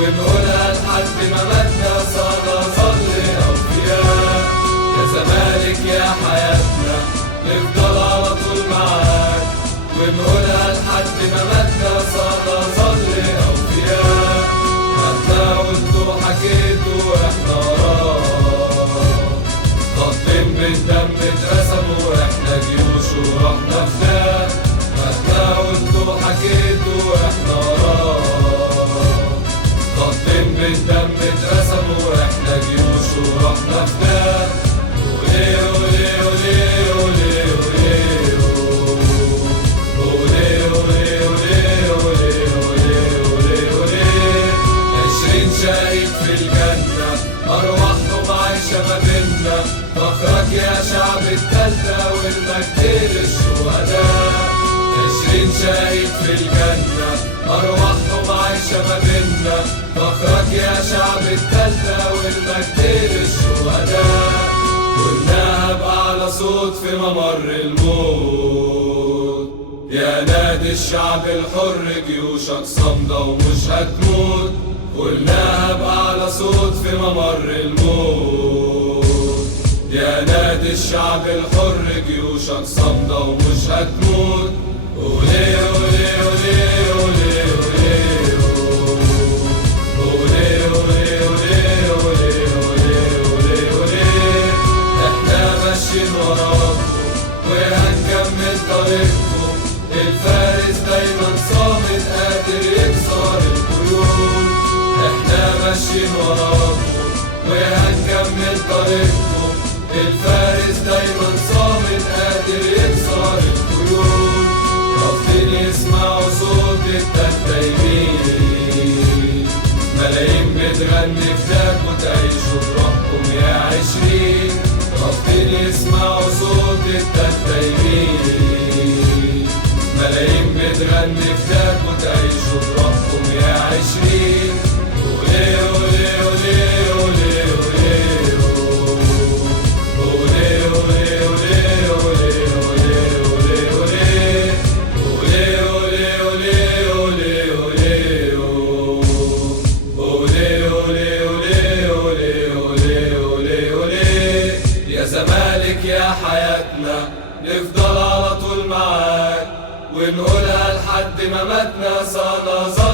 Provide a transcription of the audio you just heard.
ونقولها لحد ما ماتنا سنظل أوفياء. يا زمالك يا حياتنا نفضل على طول معاك، ونقولها لحد ما ماتنا سنظل أوفياء. مهما قلتوا حكيتوا واحنا وراك، خطين بالدم اترسموا واحنا جيوش ورحنا فداك. مهما قلتوا حكيتوا واحنا وراك، خطين بالدم اترسموا واحنا جيوش ورحنا فداك. وليه وليه وليه وليه وليه وليه وليه وليه وليه 20 شهيد في الجنة أرواحهم عايشة ما بينا، فخرك يا شعب التالتة والمجد للشهداء. 20 شهيد في الجنة أرواحهم عايشة ما بينا، فخرك يا شعب التالتة والمجد للشهداء. قلناها بأعلى صوت في ممر الموت، يا نادي الشعب الحر جيوشك صامدة ومش هتموت. قلناها بأعلى صوت في ممر الموت، يا نادي الشعب الحر جيوشك صامدة ومش هتموت. وليه وليه وليه وليه وليه وليه وليه وليه وليه احنا ماشيين وراكم وهنكمل طريقكم. الفارس دايما صامد قادر يكسر القيود. احنا ماشيين وراكم وهنكمل طريقكم. الفارس دايما صامد قادر يكسر القيود. رافضين يسمعوا صوت التدايمين، ملايين بتغني فداك وتعيشوا بروحكم يا 20. رافضين يسمعوا صوت التدايمين، ملايين بتغني فداك وتعيشوا بروحكم يا 20. وليه وليه وليه وليه وليه وليه وليه وليه وليه وليه وليه. يا زمالك يا حياتنا نفضل على طول معاك، ونقولها لحد ما ماتنا سنظل